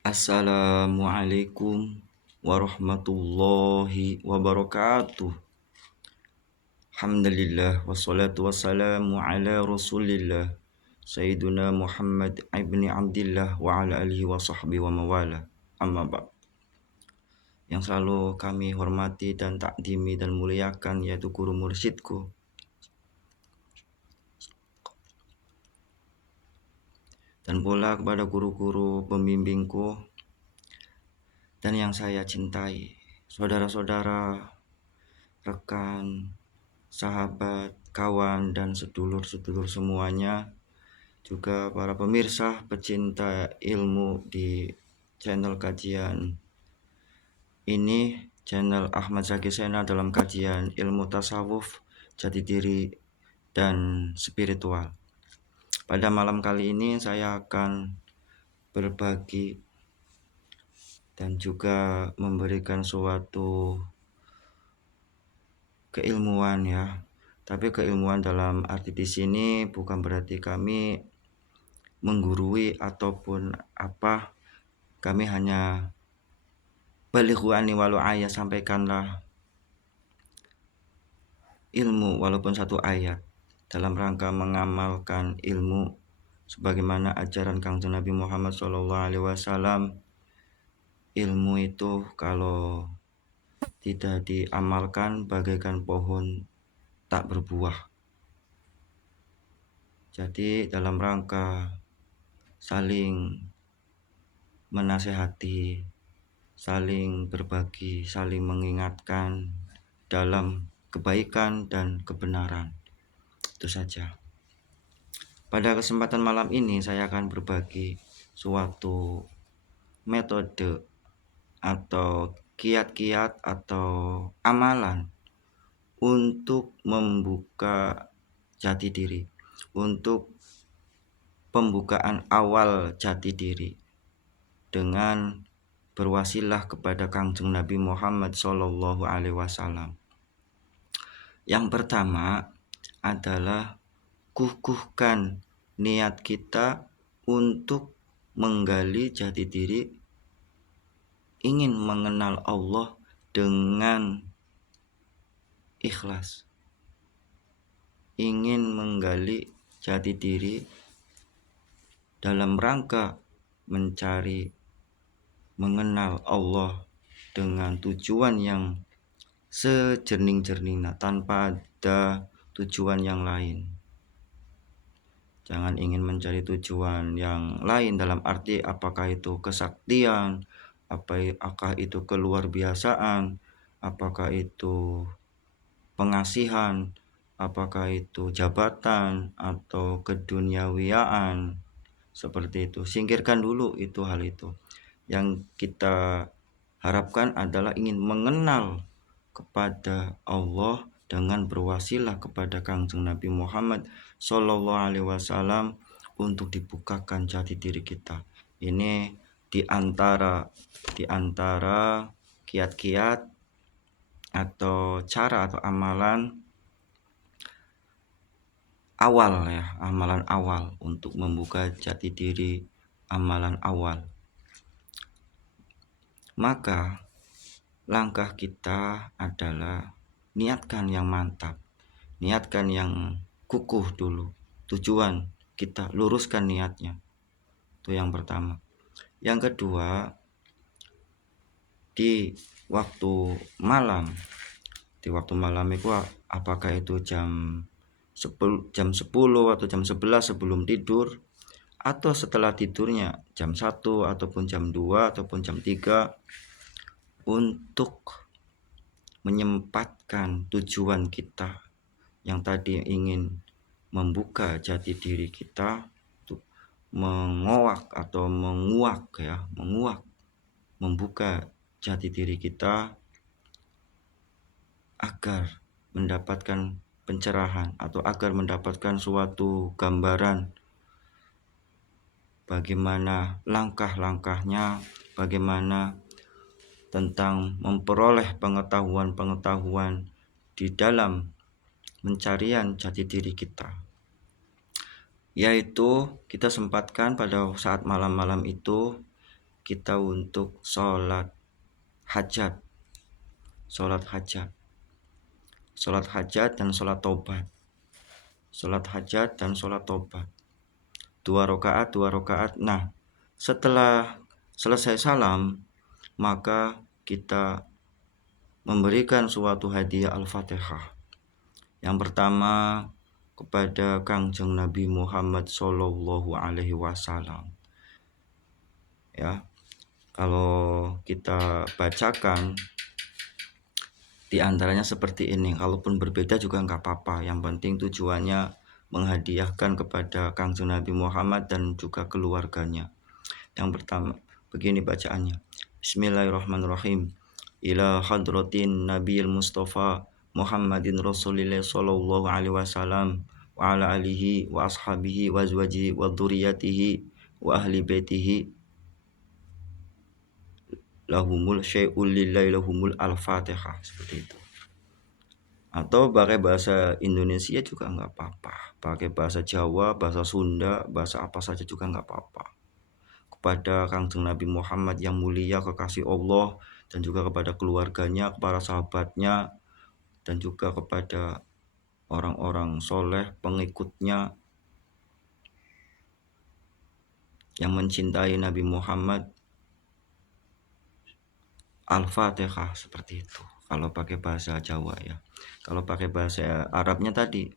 Assalamualaikum warahmatullahi wabarakatuh. Alhamdulillah wassalatu wassalamu ala Rasulillah Sayyiduna Muhammad ibni Abdillah wa ala alihi wa sahbihi wa mawala. Amma ba'd. Yang selalu kami hormati dan takdimi dan muliakan yaitu guru mursyidku, dan pula kepada guru-guru pembimbingku dan yang saya cintai, saudara-saudara, rekan, sahabat, kawan, dan sedulur-sedulur semuanya, juga para pemirsa pecinta ilmu di channel kajian ini, channel Ahmad Zaki Sena dalam kajian ilmu tasawuf, jati diri, dan spiritual. Pada malam kali ini saya akan berbagi dan juga memberikan suatu keilmuan ya. Tapi keilmuan dalam arti di sini bukan berarti kami menggurui ataupun apa. Kami hanya balighu anni walau ayat, sampaikanlah ilmu walaupun satu ayat dalam rangka mengamalkan ilmu sebagaimana ajaran Kangjeng Nabi Muhammad SAW. Ilmu itu kalau tidak diamalkan bagaikan pohon tak berbuah. Jadi dalam rangka saling menasehati, saling berbagi, saling mengingatkan dalam kebaikan dan kebenaran. Itu saja. Pada kesempatan malam ini saya akan berbagi suatu metode atau kiat-kiat atau amalan untuk membuka jati diri, untuk pembukaan awal jati diri dengan berwasilah kepada Kangjeng Nabi Muhammad SAW. Yang pertama adalah kukuhkan niat kita untuk menggali jati diri, ingin mengenal Allah dengan ikhlas, ingin menggali jati diri dalam rangka mencari mengenal Allah dengan tujuan yang sejernih-jernihnya tanpa ada tujuan yang lain. Jangan ingin mencari tujuan yang lain dalam arti apakah itu kesaktian, apakah itu keluar biasaan, apakah itu pengasihan, apakah itu jabatan atau keduniawiaan, seperti itu. Singkirkan dulu itu hal itu. Yang kita harapkan adalah ingin mengenal kepada Allah dengan berwasilah kepada Kangjeng Nabi Muhammad SAW untuk dibukakan jati diri kita. Ini di antara kiat-kiat atau cara atau amalan awal untuk membuka jati diri, amalan awal. Maka langkah kita adalah niatkan yang mantap, niatkan yang kukuh dulu. Tujuan kita luruskan niatnya. Itu yang pertama. Yang kedua, di waktu malam itu apakah itu jam 10 atau jam 11 sebelum tidur, atau setelah tidurnya jam 1 ataupun jam 2 ataupun jam 3, untuk menyempatkan tujuan kita yang tadi ingin membuka jati diri kita, untuk menguak, membuka jati diri kita agar mendapatkan pencerahan atau agar mendapatkan suatu gambaran bagaimana langkah-langkahnya, bagaimana tentang memperoleh pengetahuan-pengetahuan di dalam pencarian jati diri kita. Yaitu kita sempatkan pada saat malam-malam itu kita untuk sholat hajat, sholat hajat, sholat hajat dan sholat tobat, sholat hajat dan sholat tobat, 2 rakaat. Nah, setelah selesai salam, maka kita memberikan suatu hadiah Al-Fatihah. Yang pertama kepada Kangjeng Nabi Muhammad Sallallahu Alaihi Wasallam. Ya, kalau kita bacakan di antaranya seperti ini. Kalaupun berbeda juga nggak apa-apa. Yang penting tujuannya menghadiahkan kepada Kangjeng Nabi Muhammad dan juga keluarganya. Yang pertama, begini bacaannya. Bismillahirrahmanirrahim. Ila hadratin Nabiyil Mustafa Muhammadin Rasulillah sallallahu alaihi wasallam wa ala alihi wa ashabihi wa azwajihi wa dzurriyyatihi wa ahli baitihi lahumul syai'ul lillahi lahumul al-Fatihah, seperti itu. Atau pakai bahasa Indonesia juga nggak apa-apa, pakai bahasa Jawa, bahasa Sunda, bahasa apa saja juga nggak apa-apa. Kepada Kangjeng Nabi Muhammad yang mulia, kekasih Allah, dan juga kepada keluarganya, kepada sahabatnya, dan juga kepada orang-orang soleh pengikutnya yang mencintai Nabi Muhammad, Al-Fatihah, seperti itu kalau pakai bahasa Jawa ya. Kalau pakai bahasa Arabnya tadi,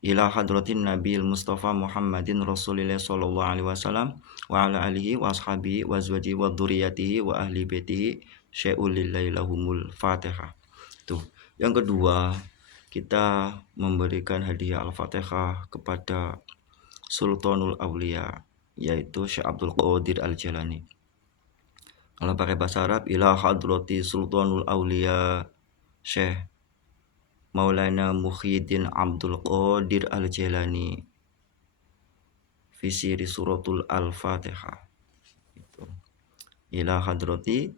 ila hadratin Nabil Mustafa Muhammadin Rasulillah sallallahu alaihi wasallam wa ala alihi wa ashabihi wa azwajihi wa dzurriyyatihi wa ahli baitihi syai'ul lillahi lahumul Fatihah. Tuh. Yang kedua, kita memberikan hadiah Al-Fatihah kepada Sultanul Aulia, yaitu Syekh Abdul Qadir Al-Jailani. Kalau pakai bahasa Arab, ila hadrati Sultanul Aulia Syekh Maulana Muhyiddin Abdul Qadir Al-Jailani fi siri suratul Al-Fatihah. Itu. Ila hadrati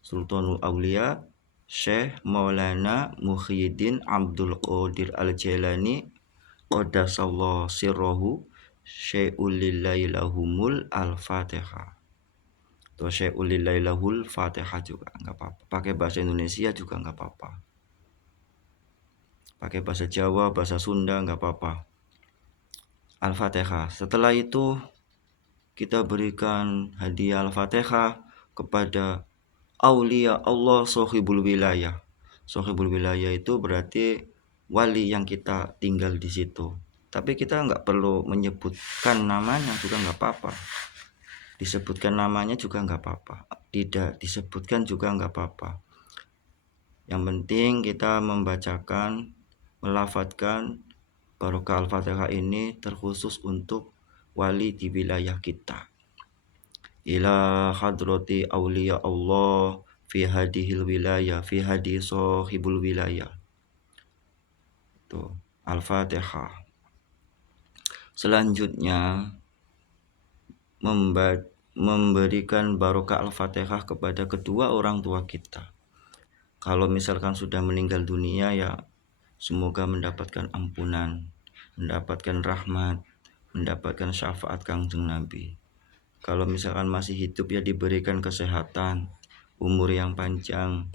Sultanul Aulia Syekh Maulana Muhyiddin Abdul Qadir Al-Jailani qaddasallahu sirrahu syai'ul lillahi lahumul Al-Fatihah. Atau syai'ul lillahi lahul Fatihah juga nggak apa-apa. Pakai bahasa Indonesia juga nggak apa-apa. Pakai bahasa Jawa, bahasa Sunda nggak apa-apa. Al-Fatihah. Setelah itu kita berikan hadiah Al-Fatihah kepada aulia Allah sohibul wilayah. Sohibul wilayah itu berarti wali yang kita tinggal di situ. Tapi kita nggak perlu menyebutkan namanya juga nggak apa-apa. Disebutkan namanya juga nggak apa-apa. Tidak disebutkan juga nggak apa-apa. Yang penting kita membacakan, melafadzkan barokah Al-Fatihah ini terkhusus untuk wali di wilayah kita. Ila hadrati aulia Allah fi hadihil wilayah, fi hadih sohibul wilayah. Itu Al-Fatihah. Selanjutnya memberikan barokah Al-Fatihah kepada kedua orang tua kita. Kalau misalkan sudah meninggal dunia ya semoga mendapatkan ampunan, mendapatkan rahmat, mendapatkan syafaat Kangjeng Nabi. Kalau misalkan masih hidup ya diberikan kesehatan, umur yang panjang,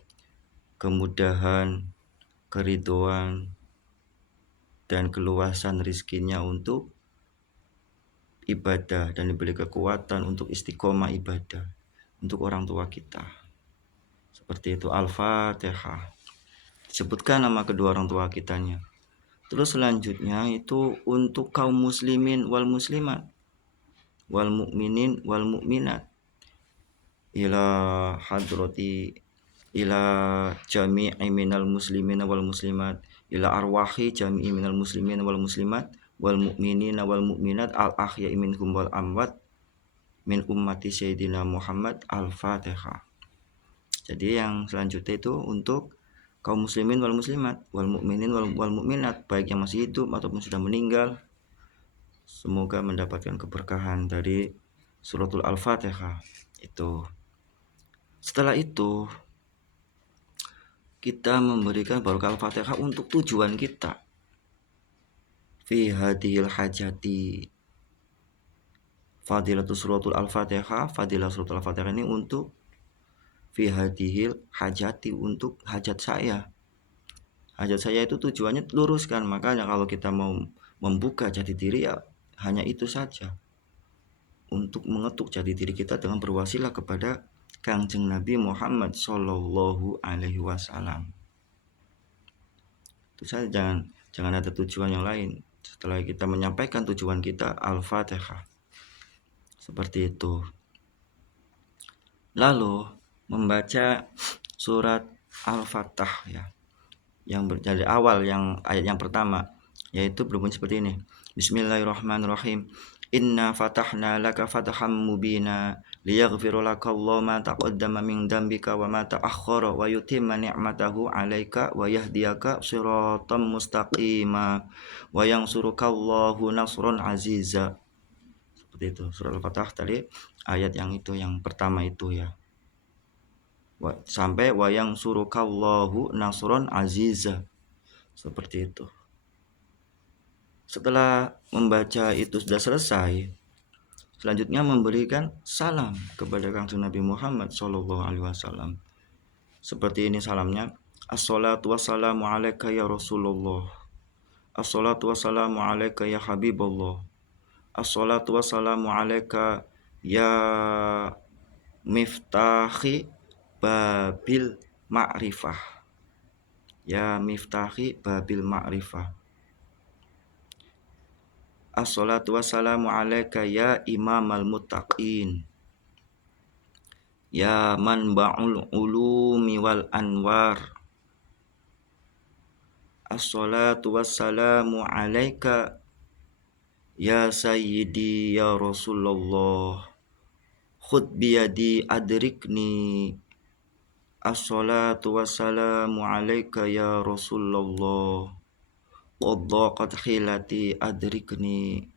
kemudahan, keridhaan, dan keluasan rizkinya untuk ibadah dan diberi kekuatan untuk istiqomah ibadah untuk orang tua kita. Seperti itu. Al-Fatihah. Sebutkan nama kedua orang tua kitanya. Terus selanjutnya itu untuk kaum muslimin wal muslimat, wal mukminin wal mukminat, ila hadrati ila jami'i minal muslimin wal muslimat, ila arwahi jami'i minal muslimin wal muslimat wal mu'minina wal mu'minat al ahya'i minhum wal amwat min ummati sayyidina Muhammad. Al-Fatihah. Jadi yang selanjutnya itu untuk kaum muslimin wal muslimat wal mu'minin wal mu'minat, baik yang masih hidup ataupun sudah meninggal, semoga mendapatkan keberkahan dari suratul Al-Fatihah itu. Setelah itu kita memberikan barokah Al-Fatihah untuk tujuan kita. Fi hadhil hajati, Fadilatul suratul Al-Fatihah, fadilah suratul Al-Fatihah ini untuk fi hadihil hajati, untuk hajat saya. Hajat saya itu tujuannya luruskan. Makanya kalau kita mau membuka jati diri ya hanya itu saja. Untuk mengetuk jati diri kita dengan berwasilah kepada Kangjeng Nabi Muhammad Sallallahu Alaihi Wasallam. Itu saja, jangan ada tujuan yang lain. Setelah kita menyampaikan tujuan kita, Al-Fatihah. Seperti itu. Lalu membaca surat Al-Fatah ya, yang dari awal, yang ayat yang pertama, yaitu berbunyi seperti ini. Bismillahirrahmanirrahim. Inna fatahna laka fathan mubina liyaghfira laka Allah ma taqaddama min dhanbika wa ma ta'akhkhara wa yutimma ni'matahu 'alaika wa yahdiyaka shiratan mustaqima wa yansuruka Allahu nasran aziza. Seperti itu. Surah Al-Fatah tadi ayat yang itu yang pertama itu ya. Sampai wa yansuruka Allahu nasran aziza. Seperti itu. Setelah membaca itu sudah selesai, selanjutnya memberikan salam kepada Kangjeng Nabi Muhammad Sallallahu Alaihi Wasallam. Seperti ini salamnya. Assalatu wassalamu alaika ya Rasulullah. Assalatu wassalamu alaika ya Habibullah. Assalatu wassalamu alaika ya miftahi babil ma'rifah. Ya miftahi babil ma'rifah. Assalatu wassalamu alaika ya imamal muttaqin. Ya manba'ul ulumi wal anwar. Assalatu wassalamu alaika ya sayyidi ya Rasulullah. Khud biyadi adrikni. Assalatu wassalamu alaika ya Rasulullah. Qad khilati adrikni.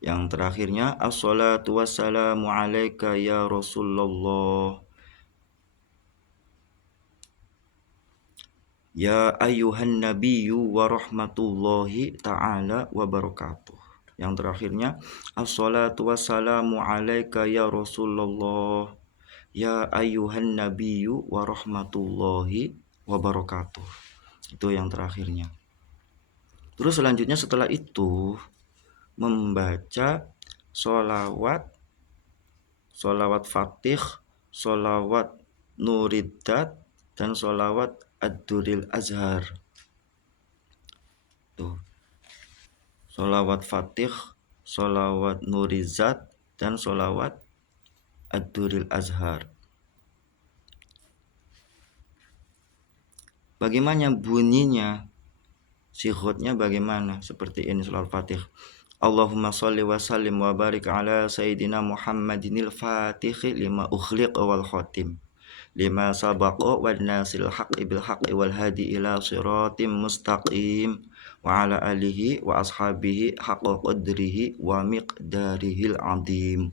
Yang terakhirnya assalatu wassalamu alaika ya Rasulullah. Ya ayyuhan nabiyyu wa rahmatullahi ta'ala wa barakatuh. Yang terakhirnya assalatu wassalamu alaika ya Rasulullah. Ya ayyuhan nabiyyu wa rahmatullahi wa barakatuh. Itu yang terakhirnya. Terus selanjutnya setelah itu membaca sholawat Fatih, sholawat Nuriddat, dan sholawat Ad-Duril Azhar. Tuh. Sholawat Fatih, sholawat Nuriddat, dan sholawat Ad-Duril Azhar. Bagaimana bunyinya? Sighotnya bagaimana? Seperti ini surah Al-Fatih. Allahumma sholli wa sallim wa barik ala sayyidina Muhammadinil Fatihi lima ukhliq wal khatim lima sabaqa wal nasil haqqi bil haqqi wal hadi ila siratim mustaqim wa ala alihi wa ashabihi haqqa qadrihi wa miqdarihil azim.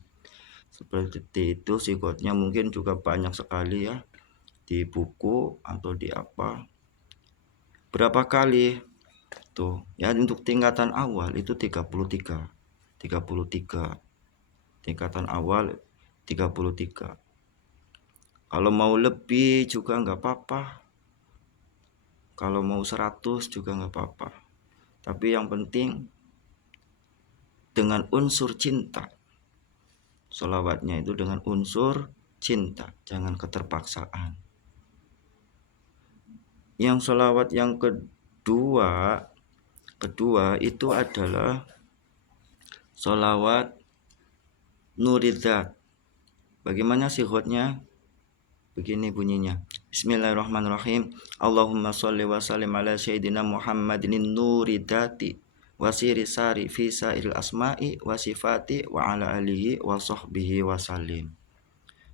Seperti itu sighotnya, mungkin juga banyak sekali ya di buku atau di apa. Berapa kali tuh ya, untuk tingkatan awal itu 33 tingkatan awal 33. Kalau mau lebih juga nggak apa-apa, kalau mau 100 juga nggak apa-apa, tapi yang penting dengan unsur cinta. Sholawatnya itu dengan unsur cinta, jangan keterpaksaan. Yang sholawat yang kedua itu adalah sholawat Nuriddat. Bagaimana sighotnya? Begini bunyinya. Bismillahirrahmanirrahim. Allahumma sholli wa sallim ala sayyidina Muhammadin Nuriddati wasiri sari fi sairil asma'i wa sifati wa ala alihi wa sahbihi wa sallim.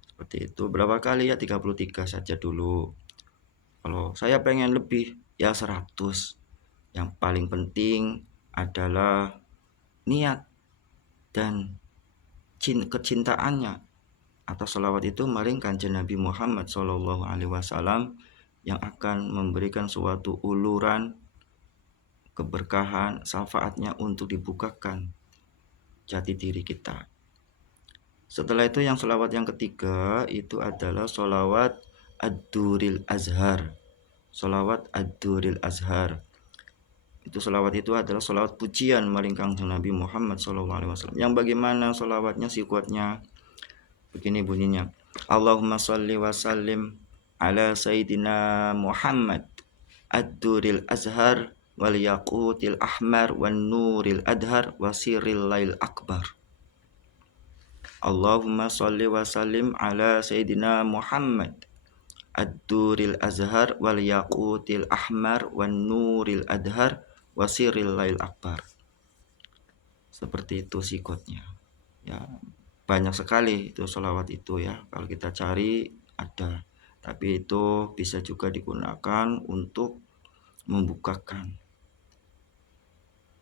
Seperti itu. Berapa kali ya? 33 saja dulu. Kalau saya pengen lebih ya 100. Yang paling penting adalah niat dan kecintaannya atas sholawat itu maring Kanjeng Nabi Muhammad Sallallahu Alaihi Wasallam, yang akan memberikan suatu uluran keberkahan syafaatnya untuk dibukakan jati diri kita. Setelah itu yang sholawat yang ketiga itu adalah sholawat ad-duril azhar. Sholawat ad-duril azhar. Itu sholawat itu adalah sholawat pujian maring Kangjeng Nabi Muhammad SAW. Yang bagaimana sholawatnya, sikuatnya? Begini bunyinya. Allahumma sholli wa sallim ala sayyidina Muhammad ad-duril azhar wal yaqutil ahmar wan nuril adhar wasiril lail akbar. Allahumma sholli wa sallim ala sayyidina Muhammad ad-duril azhar wal yaqutil ahmar wan nuril adhar wasiril lail akbar. Seperti itu sikotnya. Ya, banyak sekali itu sholawat itu ya. Kalau kita cari ada. Tapi itu bisa juga digunakan untuk membukakan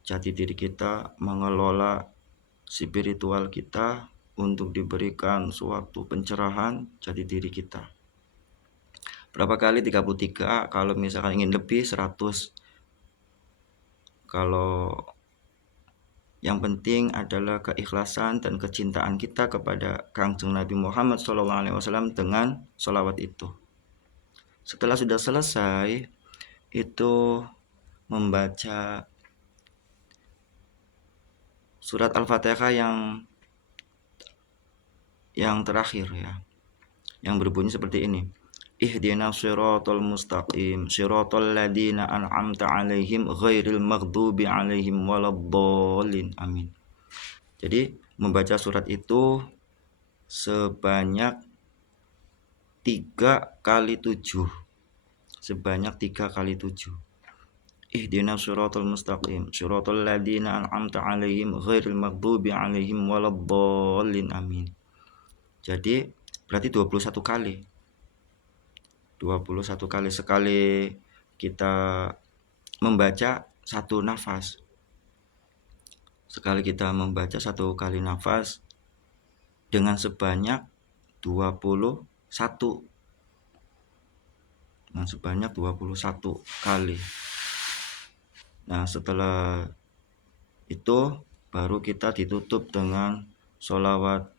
jati diri kita, mengelola spiritual kita untuk diberikan suatu pencerahan jati diri kita. Berapa kali? 33. Kalau misalkan ingin lebih 100. Kalau yang penting adalah keikhlasan dan kecintaan kita kepada Kangjeng Nabi Muhammad SAW dengan sholawat itu. Setelah sudah selesai, itu membaca surat Al-Fatihah yang terakhir ya, yang berbunyi seperti ini. Ihdinas siratal mustaqim siratal ladzina an'amta 'alaihim ghairil maghdubi 'alaihim waladdallin. Amin. Jadi membaca surat itu sebanyak 3 kali 7. Sebanyak 3 kali 7. Ihdinas siratal mustaqim siratal ladzina an'amta 'alaihim ghairil maghdubi 'alaihim waladdallin. Amin. Jadi berarti 21 kali. 21 kali. Sekali kita membaca satu nafas. Sekali kita membaca satu kali nafas dengan sebanyak 21. Dengan sebanyak 21 kali. Nah, setelah itu baru kita ditutup dengan sholawat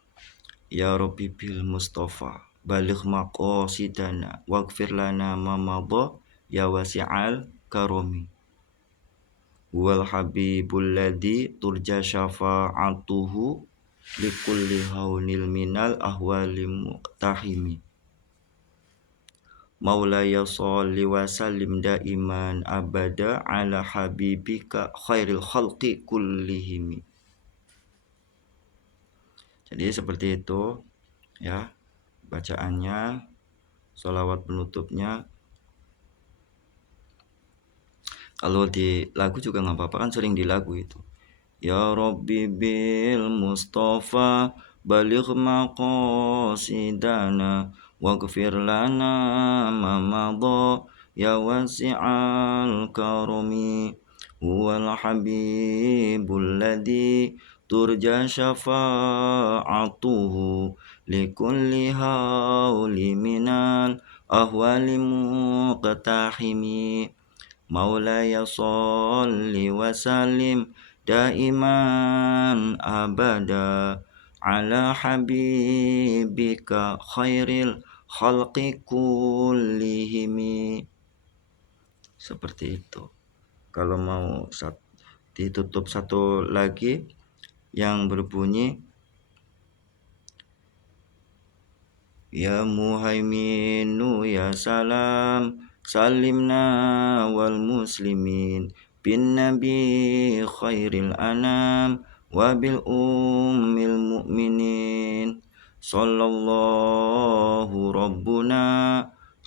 Ya Rabbi bil Mustafa baligh maqasidana waghfir lana ma madha ya wasi'al karami wal habibul ladzi turja syafa'atuhu likulli haunil minal ahwali muqtahimi Maulaya sholli wa sallim daiman abada ala habibika khairil khalqi kullihimi. Jadi seperti itu ya bacaannya, sholawat penutupnya. Kalau di lagu juga nggak apa-apa, kan sering di lagu itu. Ya Rabbi bil Mustafa baligh maqasidana waghfir lana ma madha ya wasi'al karami huwal habibul ladzi turja syafa'atuhu likulli hauli minal ahwali muqtahimi Maulaya sholli wa sallim daiman abada ala habibika khairil khalqi kullihimi. Seperti itu. Kalau mau ditutup satu lagi yang berbunyi Ya Muhaiminu ya salam salimna wal muslimin bin nabi khairil anam wabil ummil mu'minin sallallahu rabbuna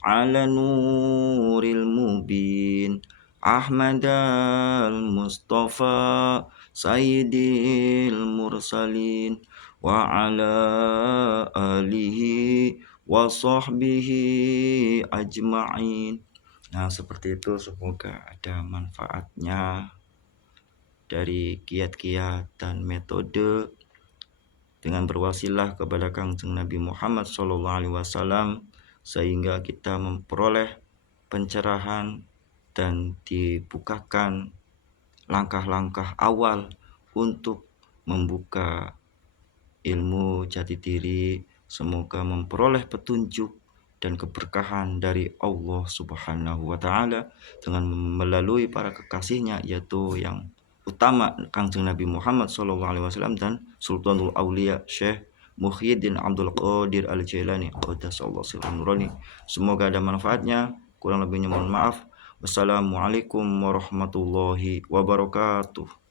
ala nuril mubin Ahmadal Mustafa sayyidil mursalin wa ala alihi wa sahbihi ajma'in. Nah, seperti itu, semoga ada manfaatnya dari kiat-kiat dan metode dengan berwasilah kepada Kangjeng Nabi Muhammad SAW sehingga kita memperoleh pencerahan dan dibukakan langkah-langkah awal untuk membuka ilmu jati diri, semoga memperoleh petunjuk dan keberkahan dari Allah Subhanahu wa Ta'ala dengan melalui para kekasihnya, yaitu yang utama Kangjeng Nabi Muhammad SAW dan Sultanul Aulia Syekh Muhyiddin Abdul Qadir Al-Jailani qaddasallahu sirran nurani. Semoga ada manfaatnya, kurang lebihnya mohon maaf. Wassalamualaikum warahmatullahi wabarakatuh.